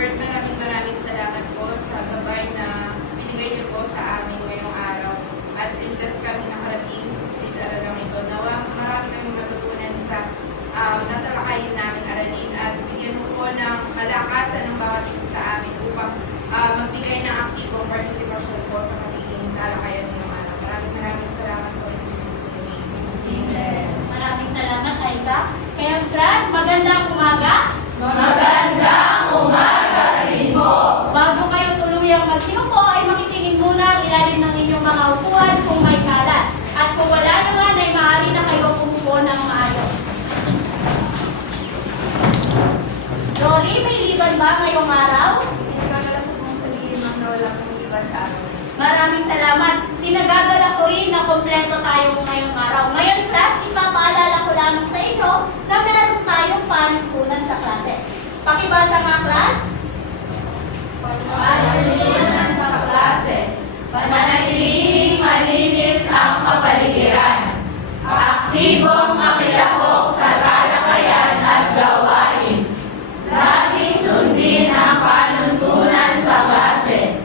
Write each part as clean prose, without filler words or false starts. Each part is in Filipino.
Lord, maraming salamat po sa gabay na binigay niyo po sa amin ngayong araw. At ligtas kami nakarating sa silid-aralang ito. Nawa, marami kami matutunan sa natalakayin naming aralin at bigyan mo po ng kalakasan ng bawat isa sa amin upang magbigay ng aktibong partisipasyon po sa magiging talakayan ngayong araw. Maraming salamat po in Jesus' name. Amen. Maraming salamat, Aida. Kaya class, magandang umaga. Magandang umaga rin po. Bago kayo tuluyang magsiupo, ay makitingin muna ang ilalim ng inyong mga upuan kung may kalat. At kung wala naman, ay maaari na kayo umupo ng maayos. Lori, may liban ba ngayong araw? Pinagagala ko kung sabihin ng nawala kong iban sa akin. Maraming salamat. Tinagagala ko rin na kompleto tayo ngayong araw. Ngayon, class, ipapaalala ko lamang sa inyo na meron tayong panuntunan sa klase. Pakibasa nga, class. Panuntunan sa klase. Pananatiling malinis ang kapaligiran. Aktibong makilahok sa talakayan at gawain. Laging sundin ang panuntunan sa klase.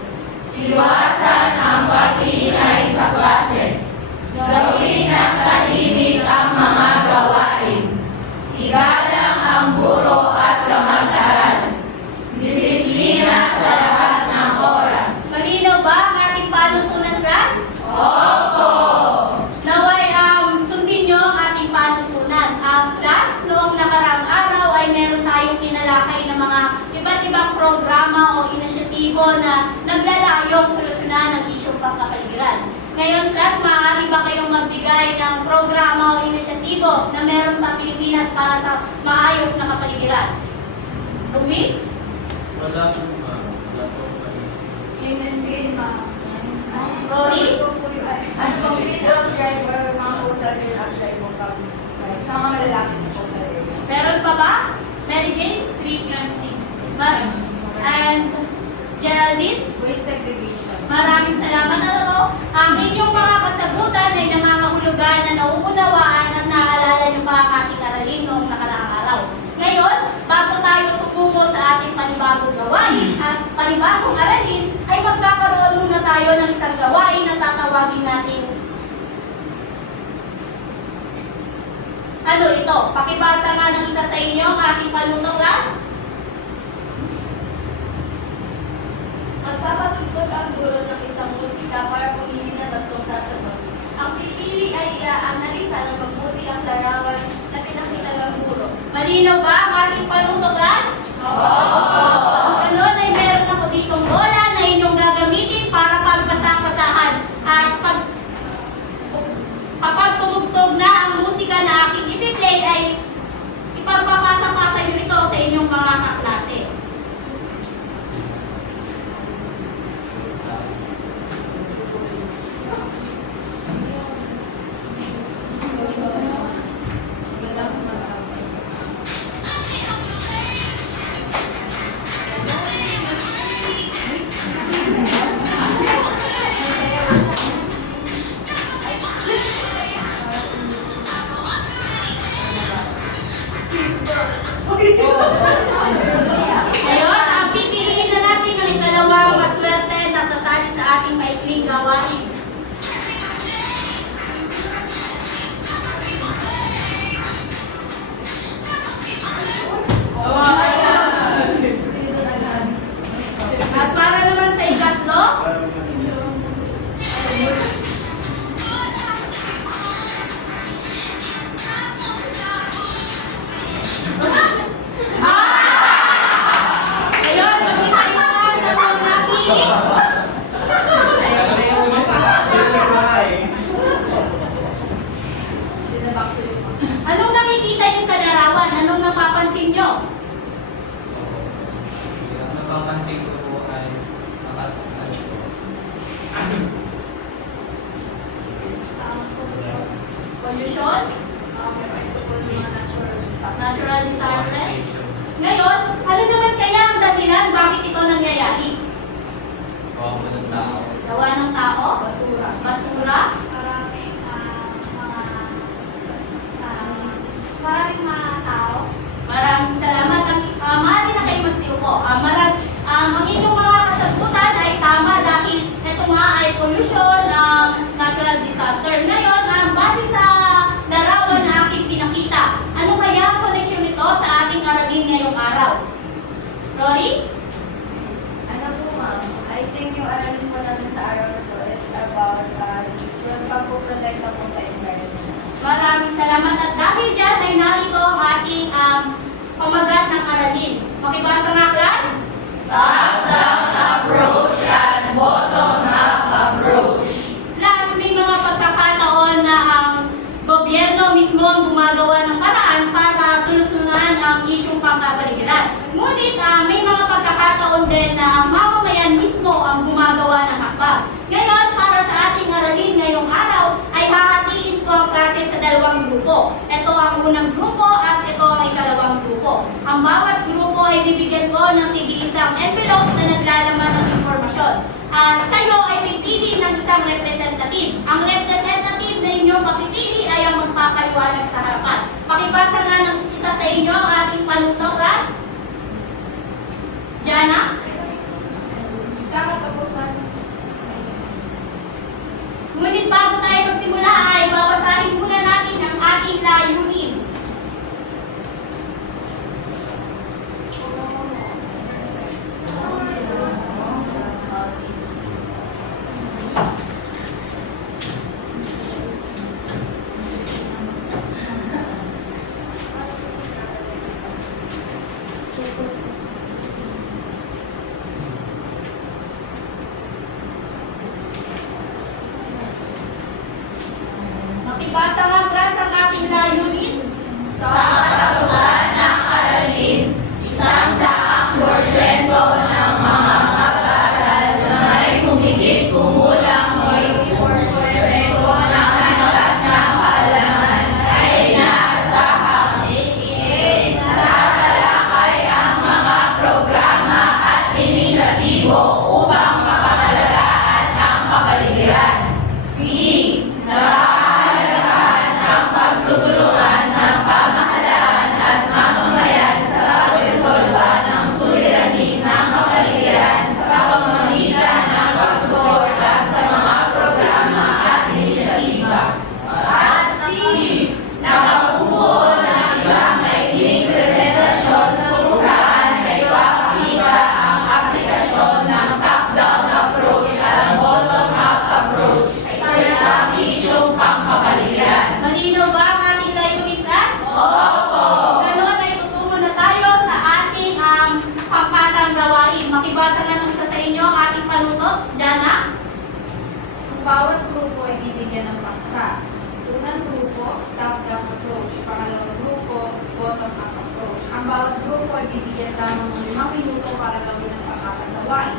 Iwasan ang pag-iingay sa klase. Gawin ng tahimik ang mga gawain. Igalang ang guro at kamag-aral. Disiplina sa lahat ng oras. Malinaw ba ang ating panuntunan, class? Opo! Naway sundin nyo ang ating panuntunan. Ang class, noong nakaraang araw ay meron tayong kinalakay ng mga iba't ibang programa o inisyatibo na naglalayong solusyonan ang isyong pangkapaligiran. Ngayon, class, maaari ba kayong magbigay ng programa o inisyatibo na meron sa Pilipinas para sa maayos na kapaligiran? Rumi? Wala pong maisip. Rory? Ano po, green out driver, mga coastal green out driver sa mga malalaki sa coastal area. Meron pa ba? Mary Jane? Tree planting. And Geraldine? Waste segregation. Maraming salamat. Alam mo, ang inyong mga kasagutan ay nangangahulugan na nauunawaan at naaalala niyo pa ang ating aralin noong nakaraang araw. Ngayon, bago tayo tumungo sa ating panibagong gawain at panibagong aralin, ay magkakaroon muna tayo ng isang gawain na tatawagin natin. Ano ito? Pakibasa nga ng isa sa inyo ang ating panunong, class. Magpapatugtog ang guro ng isang musika para pumili ng tatlong sasagot. Ang pipili ay i-analisa ng mabuti ang larawan na pinakita ng guro. Malinaw ba ang ating panunong, class? Kung ganun ay meron ako ditong bola na inyong gagamitin para pagbasa-basahan. At kapag tumugtog na ang musika na aking ipi-play ay ipagpapasa-pasa nyo ito sa inyong mga kaklase. Ngayon, ang pipiliin na natin ang ikalawang maswerte na sasali sa ating maikling gawain. At para naman sa ikatlo, ayun, magkikailangan na po natin. Anong nakikita niyo sa larawan? Anong napapansin niyo? Ang napapansin ko po ay nakasakal po. Pollution? Natural disaster? Ngayon, ano naman kaya ang dahilan bakit ito nangyayari? Gawa mo ng tao. Gawa ng tao? Basura. Basura? Maraming mga tao. Maraming salamat. Maaari na kayo magsiupo. yung aralin po natin sa araw na to is about pagpuprotekta po sa environment. Maraming salamat at dahil dyan ay narito ang ating pamagat ng aralin. Makibasa nga, class? Top-down approach at bottom-up approach. Plus, may mga pagkakataon na ang gobyerno mismo ang gumagawa ng paraan para solusyonan ang isyong pangkapaligiran. Ngunit may mga pagkakataon din na ang mamamayan mismo ang gumagawa ng hakbang. Ngayon, para sa ating aralin ngayong araw, ay hahatiin ko ang klase sa dalawang grupo. Ito ang unang grupo at ito ang ikalawang grupo. Ang bawat grupo ay bibigyan ko ng tig-isang envelope na naglalaman ng informasyon. At kayo ay pipili ng isang representative. Ang representative na inyong mapipili ay ang magpapaliwanag sa harapan. Pakibasa nga ng isa sa inyo ang ating panuto, class. Jana? Sa katapusan. Ngunit bago tayo magsimula ay babasahin muna natin ang ating layunin. Makibasa nga, class, ang ating layunin. Sa katapusan ng aralin, 100% ng mga mag-aaral na may humigit kumulang may 4% ng kanilas na kaalaman ay inaasahang natatalakay ang mga programa at inisyatibo upang mapangalagaan ang kapaligiran. B. Nakakalagahan ang pagtutulungan ng pamahalaan at mamamayan sa pagresolba ng suliranin ng kapaligiran sa pamamagitan ng pagsuporta sa mga programa at inisyatiba. At C. Nakabubuo ng isang maikling presentasyon kung saan ay papakita ang aplikasyon ng top-down approach at bottom-up approach sa isang isyong pangkapaligiran. Malinaw ba ang ating layunin, class? Opo! Ganon ay tutungo na tayo sa ating pangkatang gawain. Makibasa nga ng isa sa inyo ang ating panutot. Jana? Ang bawat grupo ay bibigyan ng paksa. Unang grupo, top-down approach. Pangalawang grupo, bottom-up approach. Ang bawat grupo ay bibigyan lamang ng 5 minuto para gawin ang pangkatang gawain.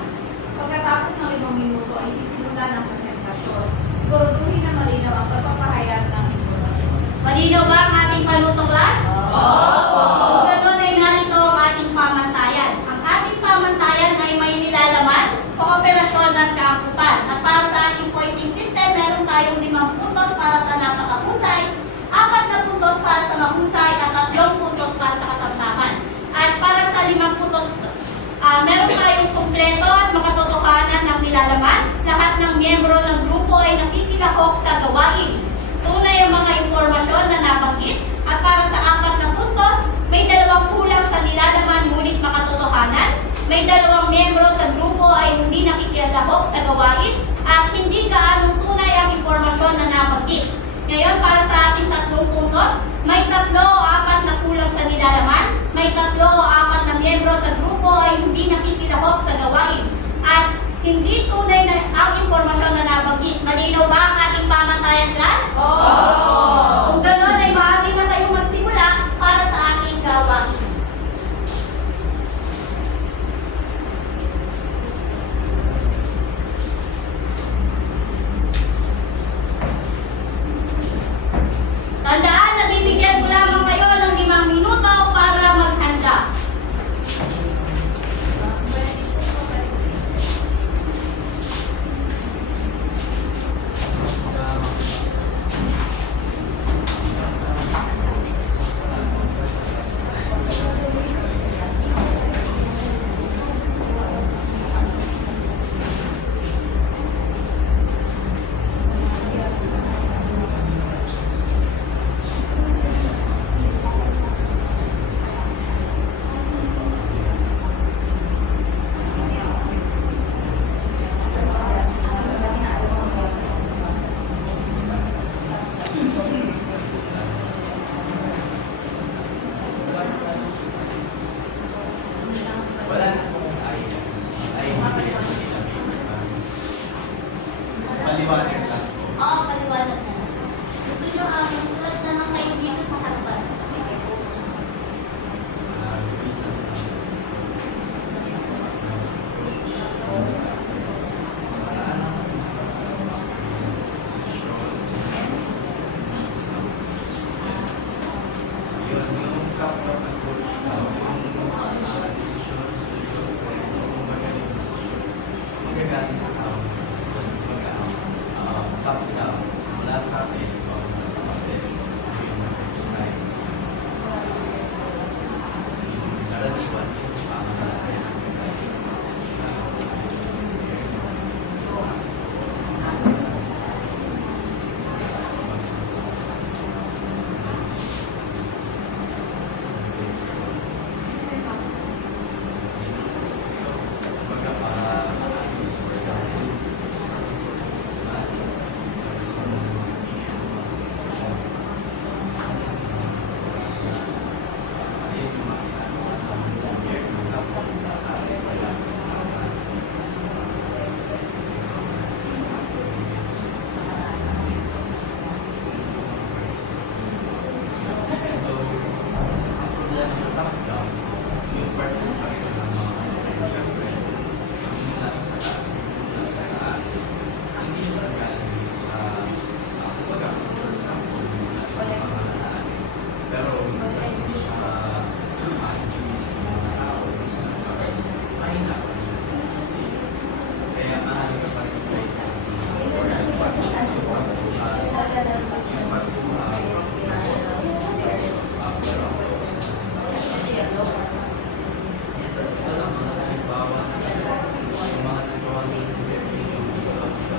Pagkatapos ng 5 minuto ay sisimulan ang presentasyon. Siguraduhin na malinaw ang pagpapahayag ng informasyon. Malinaw ba ang ating panuto, class? Opo! Ganon ay narito ang ating pamantayan. Ang ating pamantayan ay may nilalaman, kooperasyon at kaangkupan. At para sa ating pointing system, meron tayong 5 puntos para sa napakahusay, 4 na puntos para sa mahusay, at 3 puntos para sa katamtaman. At para sa 5 puntos, meron tayong kumpleto at makatotohanan ng nilalaman. Lahat ng miyembro ng grupo ay nakikilahok sa gawain. Tunay ang mga impormasyon na nabanggit. At para sa 4 na puntos, may 2 kulang sa nilalaman ngunit makatotohanan. May 2 miyembro sa grupo ay hindi nakikilahok sa gawain at hindi gaanong tunay ang impormasyon na nabanggit. Ngayon, para sa ating 3 puntos, may 3 o 4 na kulang sa nilalaman. May 3 o 4 na miyembro sa grupo ay hindi nakikilahok sa gawain at hindi tunay na ang impormasyon na nabanggit. Malinaw ba ang ating pamantayan, class? Kung gano'n ay maaari na tayong magsimula para sa ating gawain. Tandaan na bibigyan ko lamang kayo ng 5 minuto para maghanda. Paliwanag lang po. Oo, paliwanag na. Gusto nyo, magsulat na lang kayo dito sa harapan. Yun, yung kapwa ng coach, yung decision, yung magaling decision, magagaling sa tao. Top down, mula sa akin, mula sa kapit, yung mag-design. Karaniwan yun sa pamahalaan.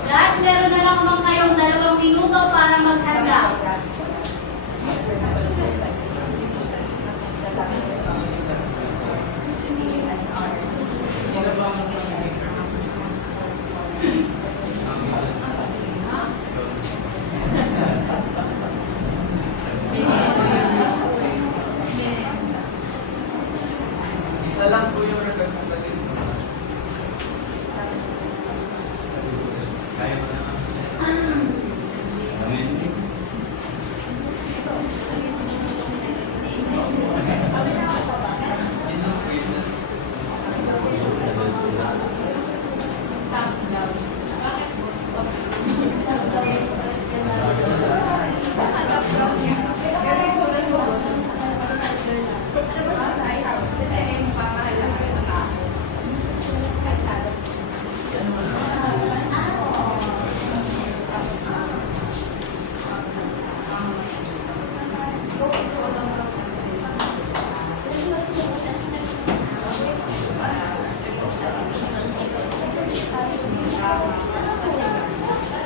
Last, meron na lang naman kayong 2 minuto para maghanda. Sino ba ang isa lang po yung nagkasapatid mo. Kaya mo naman.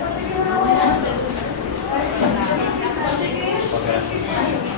Yun ang po yung na-discuss.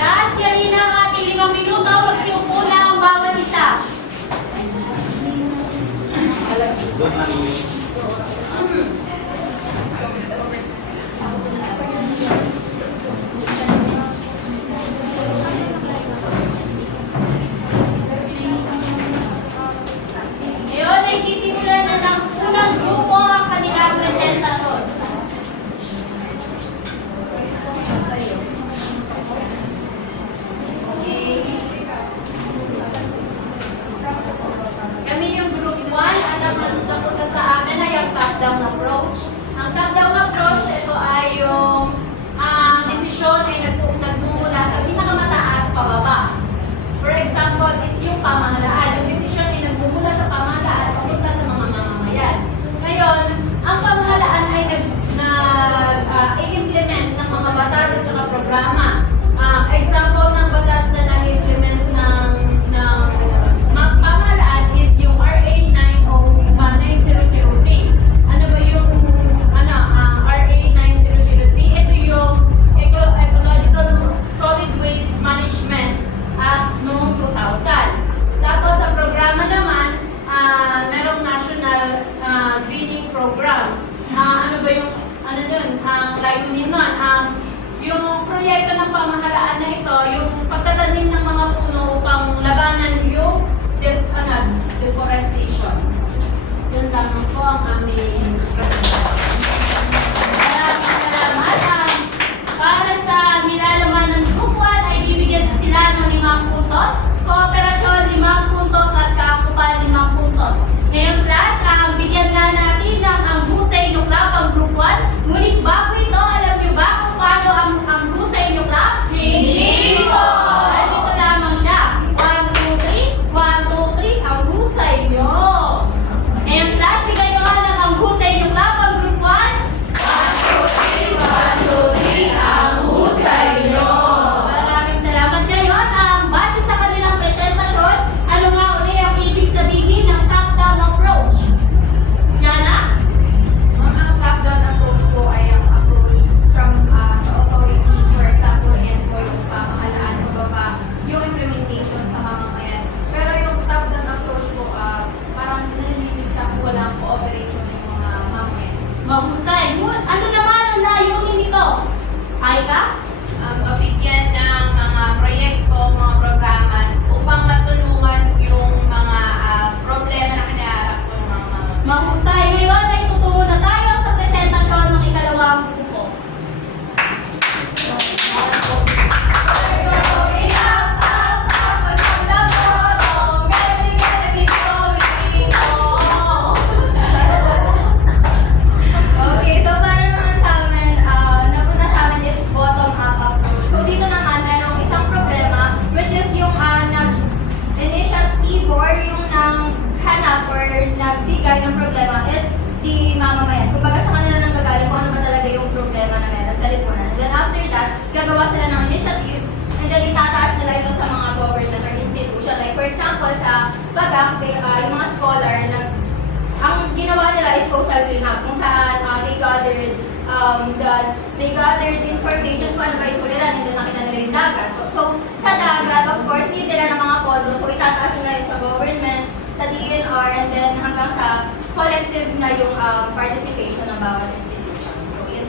Last, yan na ang ating 5 minuto. Magsiupo na ang bawat isa. Ngayon ay sisimulan na ng unang grupo ang kanilang presentasyon. Kami yung group 1 at ang napunta sa amin inisyatibo or yung nang hanap or nagbigay ng problema is di mamamayan. Kumbaga sa kanila nang gagaling kung ano ba talaga yung problema na meron sa lipunan. And then after that, gagawa sila ng initiatives and then itataas nila ito sa mga government or institution. Like for example, sa Bagak, yung mga scholar, ang ginawa nila is coastal cleanup kung saan they gathered information kung ano ba yung suliran and then nakita nila yung dagat. So, sa dagat, of course, need nila ng mga pondo. So, itataas nila yun sa government, sa DNR, and then hanggang sa collective na yung participation ng bawat institution. So, yun.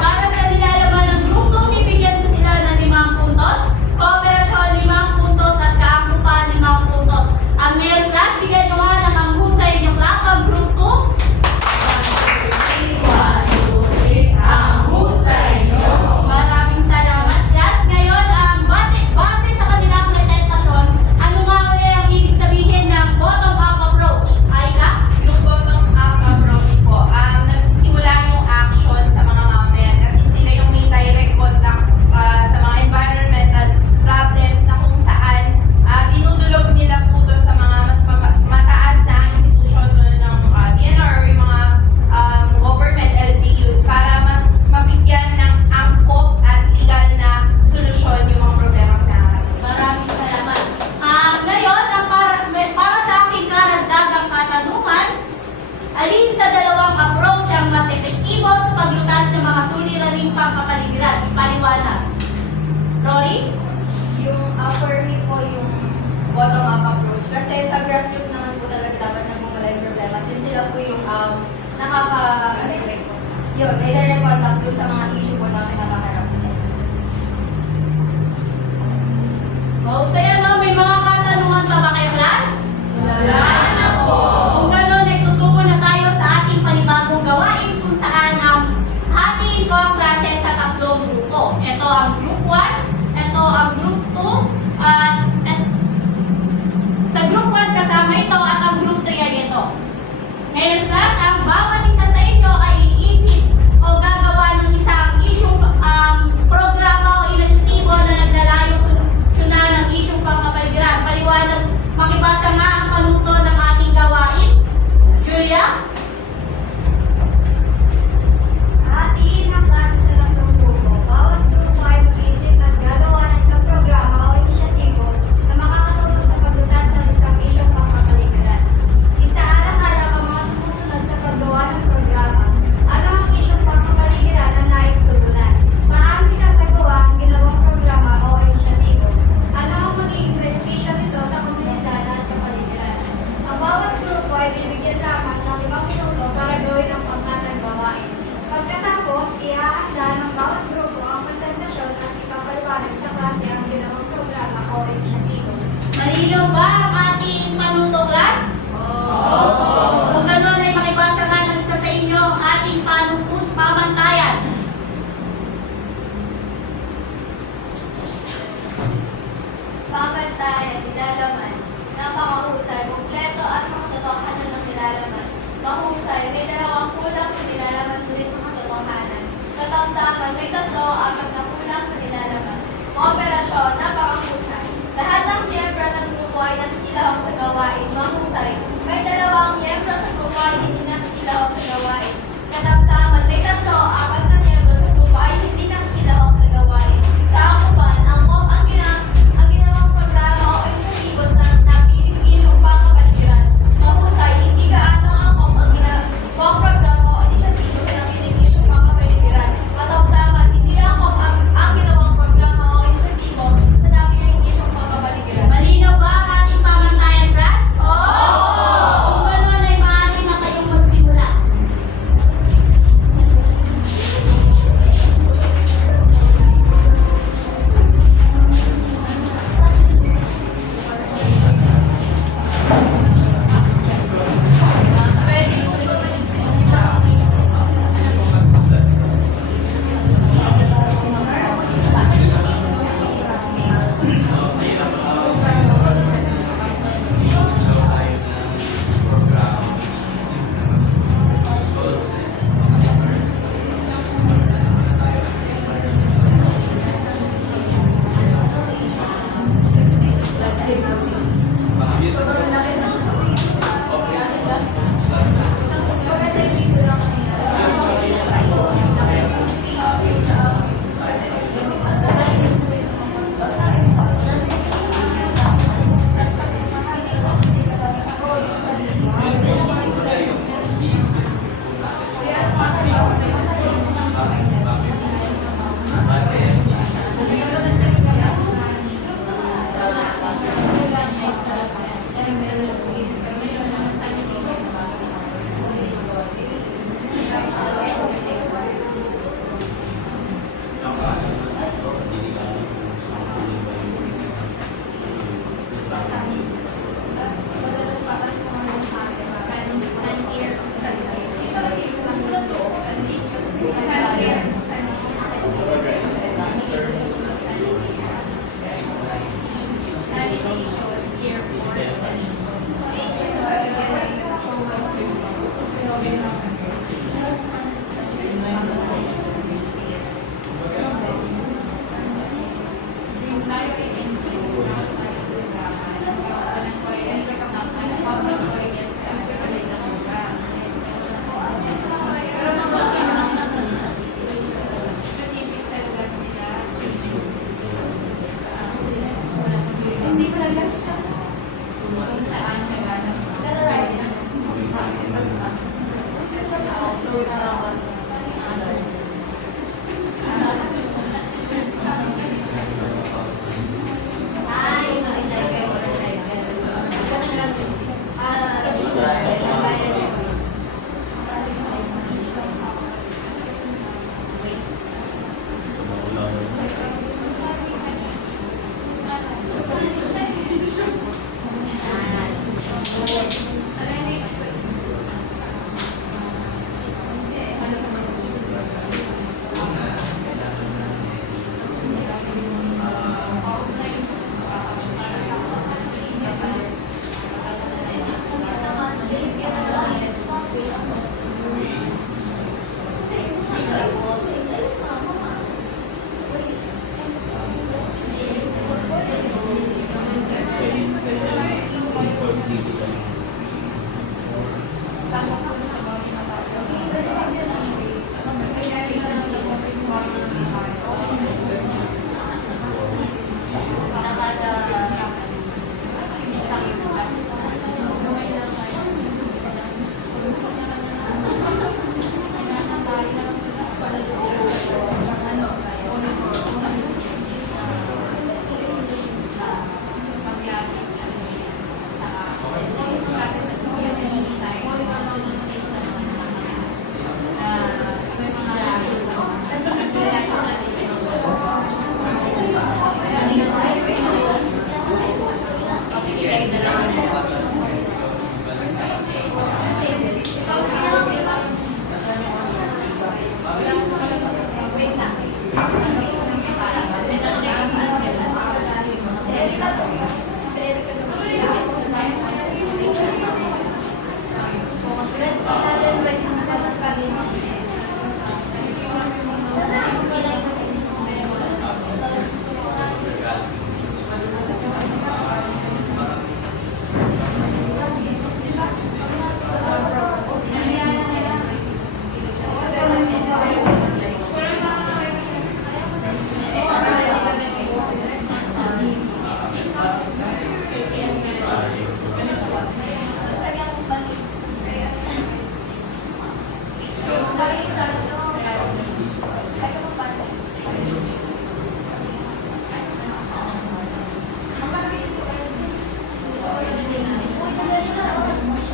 Para sa nilalaman ng Group 2, bibigyan ko sila ng 5 puntos, kooperasyon 5 puntos at kaangkupan 5 puntos. Ang ngayon class, bigyan naman ng ang husay niyo clap ang Group 2. Maraming salamat class. Ngayon, base sa kanilang presentasyon, ano nga ulit ang ibig sabihin ng bottom-up approach? Ayla? Yung bottom-up approach po, nagsisimula yung action sa mga mamamayan kasi sila yung may direct contact sa mga environmental problems na kung saan dinudulog nila po to sa mga mas mataas na institution tulad ng DNR or yung mga government LGUs para mas mabigyan ng angkop at legal na solusyon yung mga problema na nakaharap. Maraming salamat. Ngayon, para sa aking karagdagang katanungan, alin sa dalawang approach ang mas epektibo sa paglutas ng mga suliraning pangkapaligiran? Ipaliwanag. Rory? Yung for me po yung bottom-up approach. Kasi sa grassroots naman po talaga dapat nagmumula yung problema. Since sila po yung may direct contact dun sa mga issue po na kinakaharap nila. Mahusay ano? May mga katanungan pa ba kayo, class? Wala na po. Kung gano'n, ay tutungo na tayo sa ating panibagong gawain kung saan hatiin ko ang klase sa 3 grupo. Ito ang Group 1, ito ang Group 2, at sa Group 1 kasama ito at ang Group 3 ay ito. Ngayon class, ang bawat isa sa inyo ay iisip o gagawa ng isang issue, programa o inisyatibo na naglalayong solusyonan ng isyong pangkapaligiran. Paliwanag, makibasa nga ang panuto ng ating gawain. Julia? Hatiin ang klase sa 3 grupo. Bawat grupo ay mag-isip at gagawa ng isang programa o inisyatibo na makakatulong sa paglutas ng isang isyong pangkapaligiran. Isaalang-alang ang mga sumusunod sa paggawa ng programa. Ano ang isyong pangkapaligiran na nais tugunan? Paano isasagawa ang ginawang programa o inisyatibo? Ano ang magiging benepisyo nito sa komunidad at kapaligiran? Ang bawat grupo ay bibigyan lamang ng 5 minuto para gawin ang pangkatang gawain. Pagkatapos, ihahanda ng bawat grupo ang presentasyon at ipapaliwanag sa klase ang ginawang programa o inisyatibo. Malinaw ba ang ating panuto class? Kung gano'n ay makibasa nga ng isa sa inyo ang ating pamantayan. Pamantayan, nilalaman, napakahusay, kompleto at makatotohanan ng nilalaman. Mahusay, may 2 kulang sa nilalaman ngunit makatotohanan. Katamtaman, may 3, 4 na kulang sa nilalaman. Kooperasyon, napakahusay. Lahat ng miyembro ng grupo ay nakikilahok sa gawain. Mahusay, may 2 miyembro sa grupo ay hindi nakikilahok sa gawain. Katamtaman, may 3, 4 na miyembro sa grupo ay hindi nakikilahok sa gawain. Kaangkupan, ang ginawang programa o inisyatibo sa napiling isyong pangkapaligiran. Mahusay, hindi gaano angkop ang ginawang programa o inisyatibo sa napiling isyong pangkapaligiran. Katamtaman, hindi angkop ang ginawang programa o inisyatibo sa napiling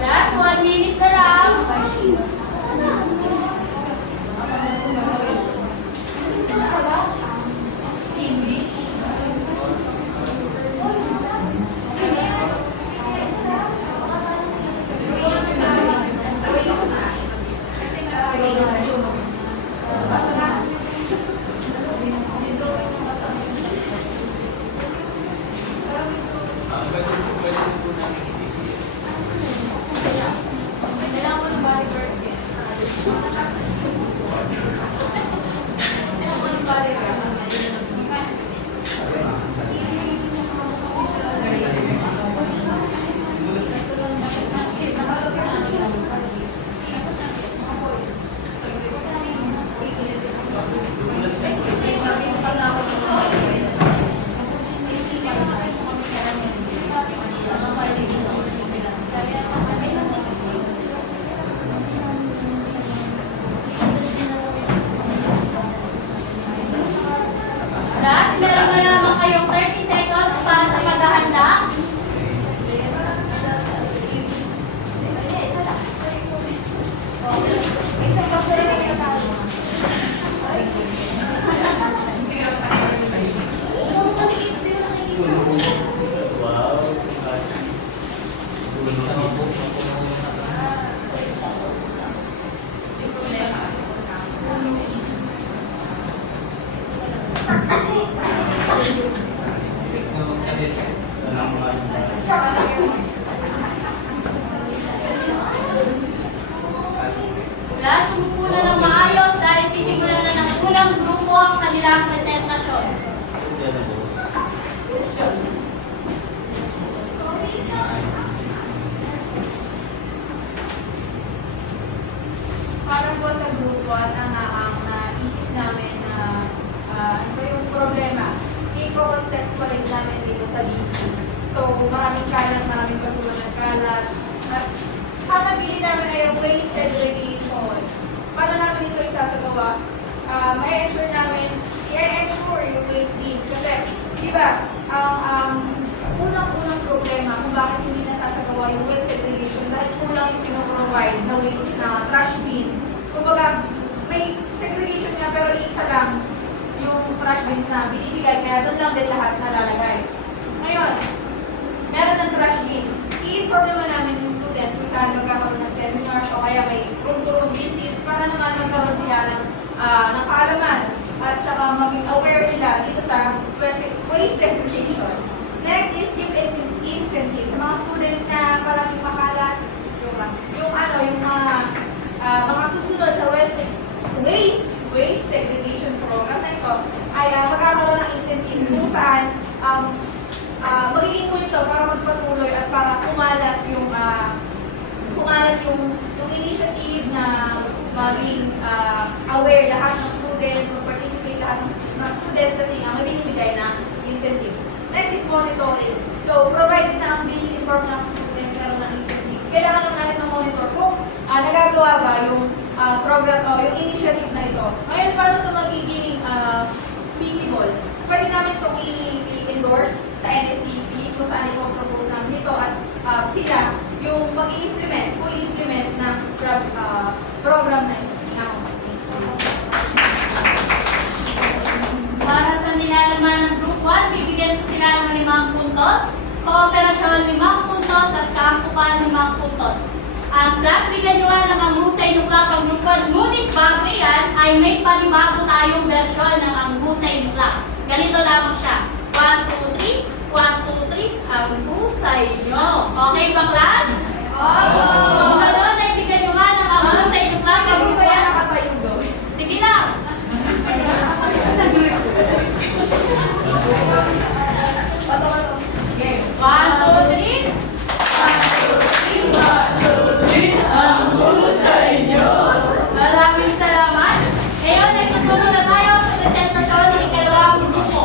Last 1 minute na lang. Last, meron na naman kayong 30 seconds para sa paghahanda. Last, sumupo na ng maayos dahil sisimulan na ng unang grupo ang kanilang presentasyon. Para po sa grupo at ang naisip namin na ano ba yung problema, i-contextualize namin dito sa BC. So, maraming kalat, maraming basura ng kalat. At ang nabili namin ay yung waste segregation. Paano namin ito isasagawa? Ma-ensure namin, i-ensure yung waste bins. Kasi, di ba, unang-unang problema kung bakit hindi nasasagawa yung waste segregation dahil kulang yung pinoprovide na waste na trash bins. Kumbaga, may segregation nga pero isa lang yung trash bins na binibigay kaya doon lang din lahat nalalagay. Ngayon, meron ng trash bins. I-inform naman namin yung students kung saan magkakaroon ng seminars o kaya may room-to-room visits para naman magkaroon sila ng kaalaman at saka maging aware sila dito sa waste segregation. Next is give incentive sa mga students na parang makalat yung mga susunod sa waste segregation program na ito ay magkakaroon ng incentive kung saan magiging po ito para magpatuloy at para kumalat yung initiative na maging aware lahat ng students, mag-participate lahat ng students kasi nga may binibigay na incentive. Next is monitoring. So, provided na ang being informed ng students meron ng incentives, kailangan lang natin na-monitor kung nagagawa ba yung program o yung initiative na ito. Ngayon, paano ito magiging feasible? Pwede namin itong i-endorse sa NSDP kung saan ipopropose namin ito at sila yung mag-i-implement, fully implement ng program na ito. Para sa nilalaman ng Group 1, bibigyan ko sila ng 5 puntos, kooperasyon 5 puntos, at kaangkupan 5 puntos. Ang class, bigyan nyo nga ng ang husay nuklap ang Group 1, ngunit bago yan ay may panibago tayong versyon ng ang husay nuklap. Ganito lamang siya. 1, 2, 3, 1, 2, 3, ang husay nyo. Okay ba, class? Kung gano'n, ay bigyan nyo nga ng ang husay nuklap ang Group 1. Sige lang. Okay. 1, 2, 3. 1, 2, 3. 1, 2, 3. Ang husay nyo. Maraming salamat. Ngayon, nagsusunod na tayo sa presentasyon ng ikalawang grupo.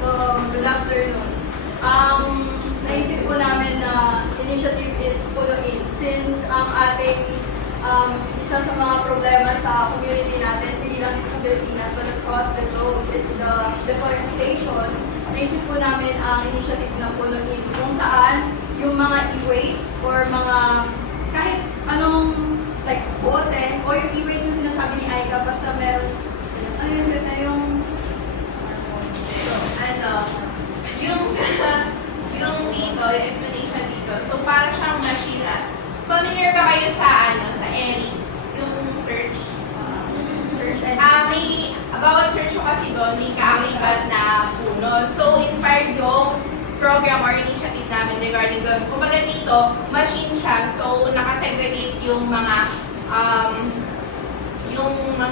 So, good afternoon. Naisip po namin na initiative is punuin since ang ating isa sa mga problema sa community natin, hindi lang dito sa Pilipinas, but across the globe is the deforestation. Naisip po namin ang initiative na punuin kung saan yung mga e-waste or mga kahit anong like bote o yung e-waste na sinasabi ni Aika basta meron yung dito, yung explanation dito. So, parang siyang machine. Familiar ba kayo sa Eric? Yung search? search and May, bawat search ko kasi doon, may kaakibat na puno. So, inspired yung program or initiative namin regarding doon. Kumbaga dito, machine siya. So, nakasegregate yung mga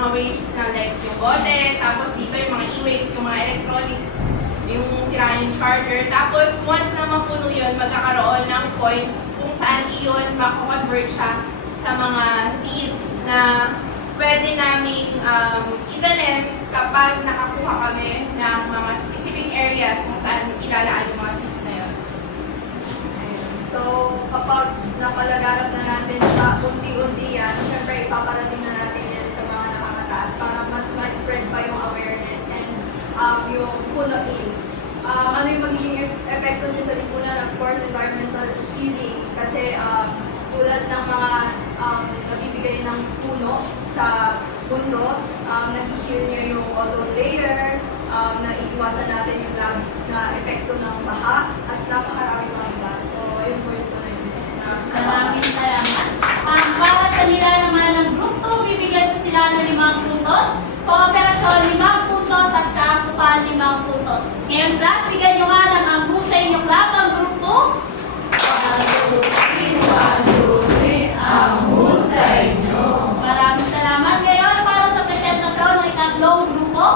waste na like yung bote, tapos dito yung mga e-waste, yung mga electronics, yung sira yung charger. Tapos, once na mapuno yun, magkakaroon ng coins kung saan iyon mako-convert siya sa mga seeds na pwede naming itanim kapag nakakuha kami ng mga specific areas kung saan ilalaan yung mga seeds na yun. so, kapag napalaganap na natin sa unti-unti yan, syempre ipaparating na natin yan sa mga nakakataas para mas ma-spread pa yung awareness and yung punuin. Ano yung magiging epekto niya sa lipunan? Of course, environmental healing. Kasi tulad ng mga nagbibigay ng puno sa mundo, nag-heal niya yung ozone layer, naiiwasan natin yung labis na epekto ng baha, at napakarami mga iba. So, ayun po yung tunay. Maraming salamat. Para sa nilalaman ng Group 2, bibigyan ko sila ng 5 puntos, kooperasyon 5 puntos, at kaangkupan 5 puntos. Ngayon, class, bigyan nyo nga ng ang husay nyo clap ang Group 2. 1, 2, 3, 1, 2, 3, ang husay nyo. Maraming salamat. Ngayon, para sa presentasyon ng ikatlong grupo.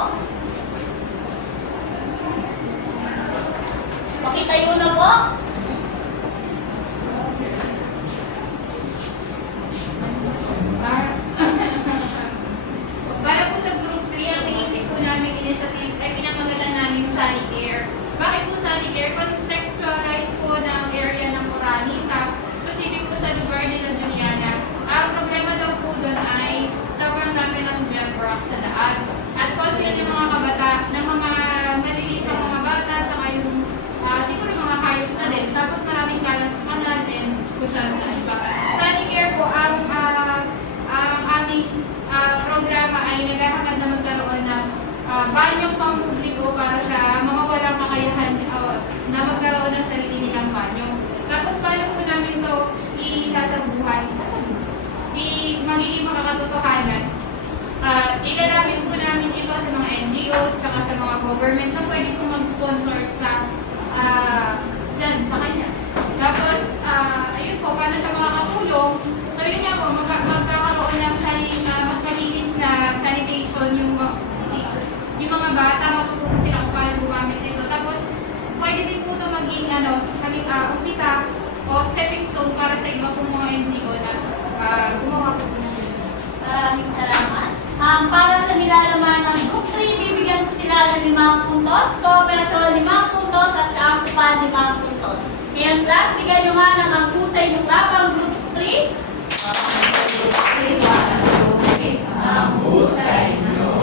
katotohanan. Ilalapit po namin ito sa mga NGOs, tsaka sa mga government na pwede po mag-sponsor dyan, sa kanya. Tapos, ayun po, paano siya makakatulong? So, yun nga po, magkakaroon ng mas malinis na sanitation yung mga bata, matutunan sila kung paano gumamit nito. Tapos, pwede din po ito maging umpisa o stepping stone para sa iba pong mga NGO na gumawa po ng Maraming salamat. Para sa nilalaman ng Group 3, bibigyan ko sila ng 5 puntos, kooperasyon 5 puntos, at kaangkupan 5 puntos. Ngayon, class, bigyan nyo nga ng ang husay ng labang Group 3.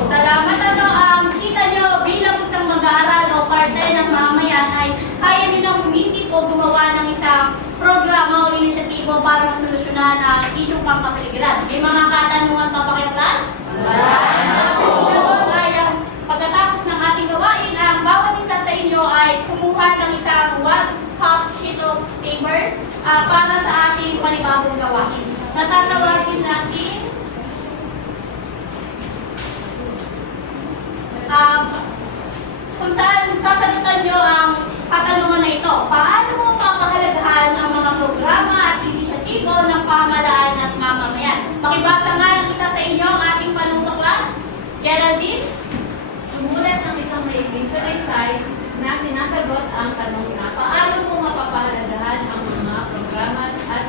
Salamat. Kita nyo bilang isang mag-aaral o parte ng mamayan ay kaya nyo nang umisip o gumawa ng isang programa o inisyatibo para masolusyonan ang isyong pangkapaligiran. May mga katanungan pa ba kayo, class? Pagkatapos ng ating gawain, ang bawat isa sa inyo ay kumuha ng isang 1-cup sheet of paper para sa ating panibagong gawain. Natatawagin natin kung saan sasagutan nyo ang katanungan na ito. Paano mo papahalagahan ang mga programa at inisyatibo ng pamahalaan at mamamayan? Pakibasa nga ng isa sa inyo ang ating panunong class. Geraldine? Sumulat ng isang maiging salaysay na sinasagot ang tanong na paano mo mapapahalagahan ang mga programa at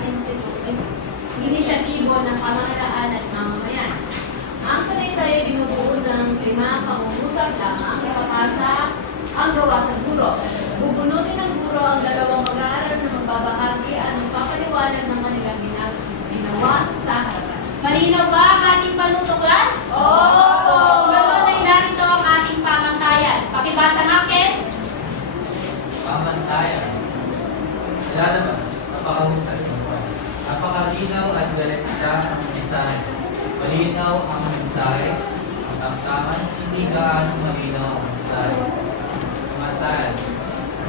inisyatibo ng pamahalaan at mamamayan. Ang salaysay ay binubuo ng 5 pangungusap lamang na ipapasa ang gawa sa guro. Bubunutin ng guro ang 2 mag-aaral na magbabahagi at magpapaliwanag ng kanilang ginawa sa harapan. Malinaw ba ang ating panuto, class? Oo! Ganoon ay narito ang ating pamantayan. Pakibasa nga, Ken. Pamantayan. Kilala ba? Napakahusay. Napakalinaw at galetita ang mensahe. Malinaw ang mensahe. Ang tamtaman, hindi gaano malinaw ang mensahe. Pamantayan.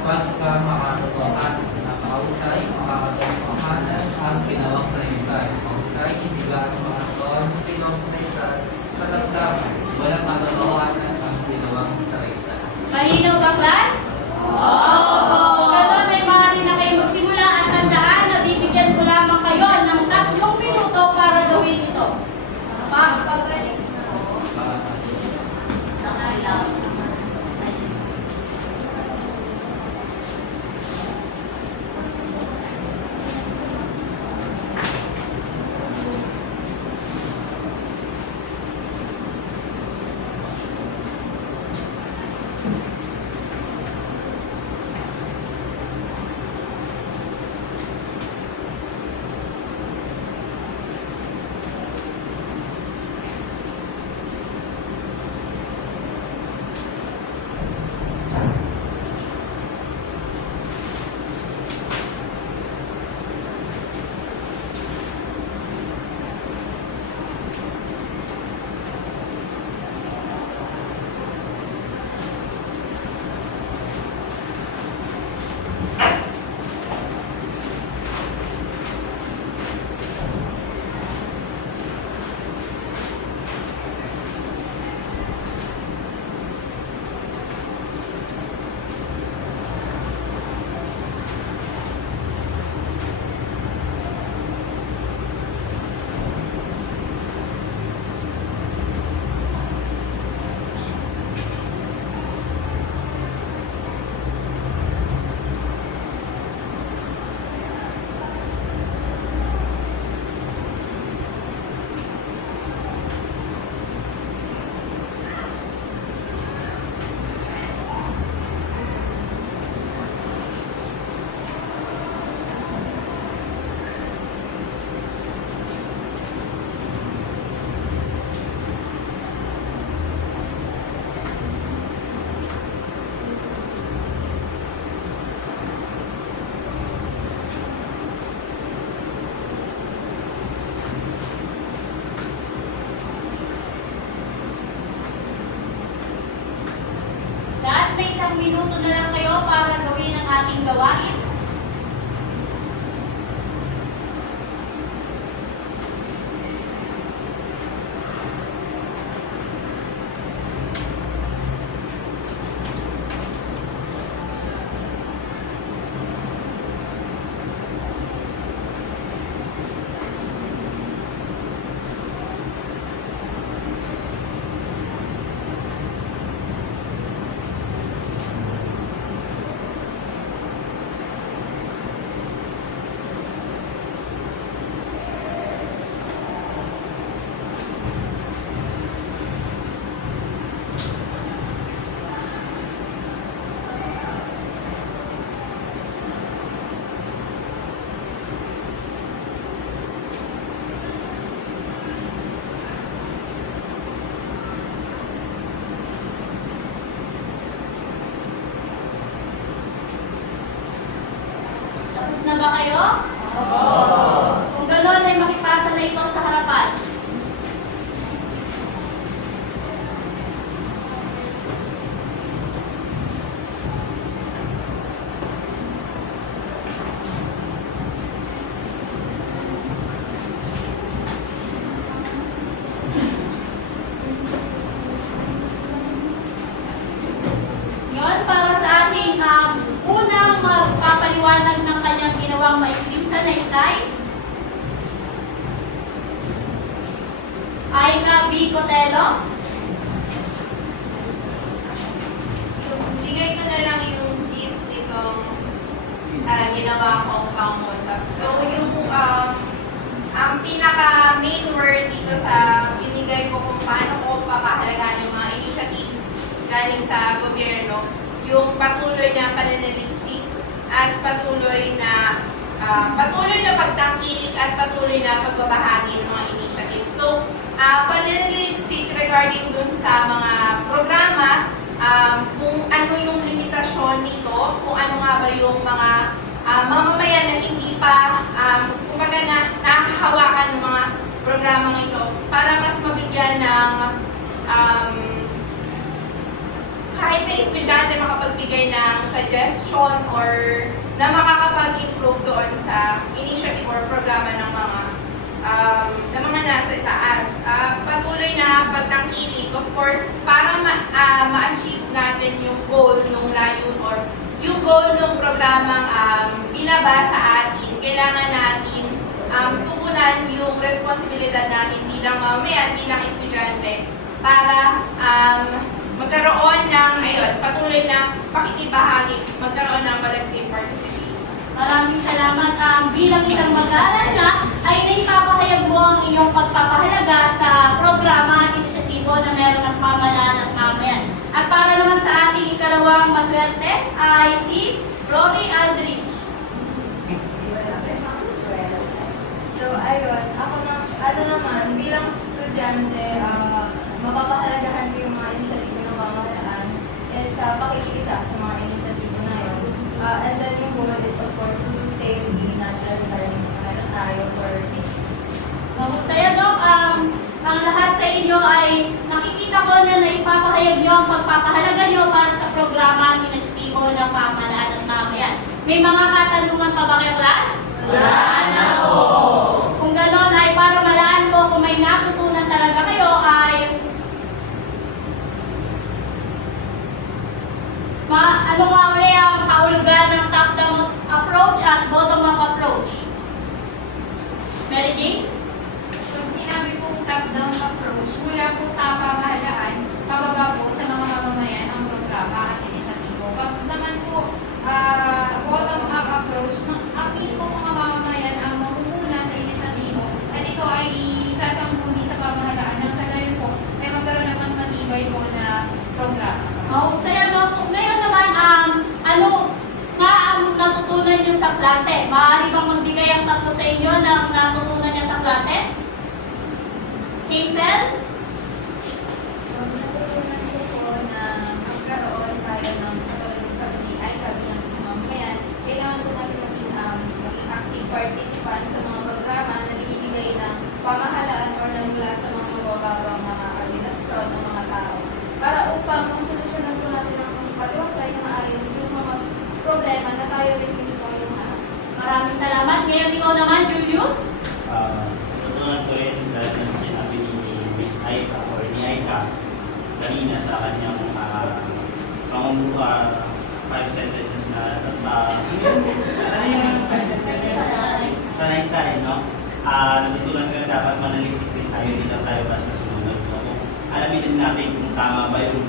Pagka makatotohanan, napakahusay, makakatotohanan ang ginawang mensahe. Mahusay, hindi gaano makatotohanan ang ginawang mensahe. Kalagsaman, walang katotohanan ang ginawang mensahe. Malinaw ba, class? Oo! Ganoon ay maaari na kayo magsimula at tandaan na bibigyan ko lamang kayo ng 3 minuto para gawin ito. Pabalik na ako sa kailang. minuto na lang kayo para gawin ang ating gawain. Salaysay. Aina B. Cotelo. Bigay ko na lang yung gist nitong ginawa kong pangusap. So, ang pinaka main word dito sa binigay ko kung paano ko papahalagaan yung mga initiatives galing sa gobyerno, yung patuloy na pananaliksik at patuloy na pagtangkilik at patuloy na pagbabahagi ng mga initiatives. So, pananaliksik regarding dun sa mga programa, kung ano yung limitasyon nito, kung ano nga ba yung mga mamamayan na hindi pa, kumbaga nakakahawakan ng mga programang ito para mas mabigyan ng kahit na estudyante makapagbigay ng suggestion or na makakapag-improve doon sa initiative or programa ng mga nasa taas. Patuloy na pagtangkilik, of course, para ma-achieve natin yung goal ng layon or yung goal ng programang binaba sa atin, kailangan natin tugunan yung responsibilidad natin bilang mamamayan, bilang estudyante para magkaroon ng patuloy na pakikibahagi, magkaroon ng collective participation. Maraming salamat. Bilang isang mag-aaral na, ay naipapahayag mo ang iyong pagpapahalaga sa programa at inisyatibo na meron ng pamahalaan at mamayan. At para naman sa ating ikalawang maswerte ay si Rory Aldrich. So, ayun, ako naman, bilang estudyante, mapapahalagahan ko yung mga inisyatibo ng pamahalaan is pakikiisa sa mga inisyatibo na yun. And then yung goal is of course to sustain the natural environment na meron tayo for nature. Mahusay, no? Ang lahat sa inyo ay nakikita ko na naipapahayag nyo ang pagpapahalaga nyo para sa programa at inisyatibo ng pamahalaan at mamayan. May mga katanungan pa ba kayo, class? Wala na po! Kung gano'n ay para malaan ko kung may natutunan talaga kayo ay ano nga uli ang kahulugan ng top-down approach at bottom-up approach? Mary Jane? Pag sinabi pong top-down approach, mula po sa pamahalaan, pababa po sa mga mamamayan ang programa at inisyatibo. Pag naman po bottom-up approach, at least po mga mamamayan ang mamumuna sa inisyatibo at ito ay isasangguni sa pamahalaan na sa gayon po ay magkaroon ng mas matibay po na programa. Mahusay, no? Ngayon naman, ano nga ang natutunan nyo sa klase? Maaari bang magbigay ang tatlo sa inyo ng natutunan nyo sa klase? Hazel? Natutunan ko po na magkaroon tayo ng katulad sa ay kabilang sa mamamayan, kailangan po natin maging active participant sa mga programa na binibigay ng pamahalaan or nagmula sa mga mababang mga organisasyon ng mga tao para upang masolusyonan po natin ang pagkakasay na maayos yung mga problema na tayo rin mismo yung harap. Maraming salamat. Ngayon ikaw naman, Julius? Tutunan ko rin dahil yung sinabi ni Miss Aika or ni Aika kanina sa kanyang pangumuha 5 sentences na sanay-sanay, no? Natutunan ko na dapat manaliksik rin tayo, hindi lang tayo basta sumunod. No? Alamin din natin kung tama ba yung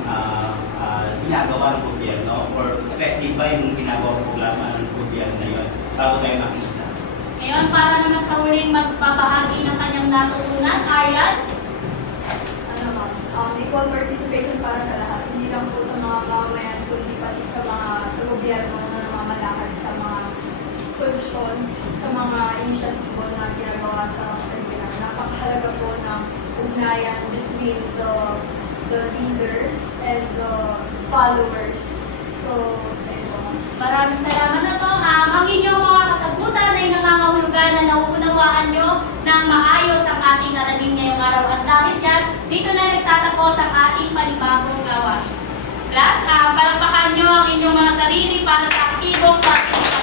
ginagawa ng gobyerno or effective ba yung ginagawa ng programa ng gobyerno na yun bago tayo makisa. Ngayon, para naman sa huling magbabahagi ng kanyang natutunan, Aryan? Equal participation para sa lahat. Hindi lang po sa mga mamamayan, kundi pati sa gobyerno na namamalakad sa mga solusyon, sa mga inisyatibo na ginagawa sa kanila. Napakahalaga po ng ugnayan between the leaders and the followers. So, ayun po. Maraming salamat na to. Ang inyong mga kasagutan ay nangangahulugan na nauunawaan nyo ng maayos ang ating aralin ngayong araw. At dahil dyan, dito na nagtatapos ang ating panibagong gawain. Plus, palakpakan nyo ang inyong mga sarili para sa aktibong partisipasyon.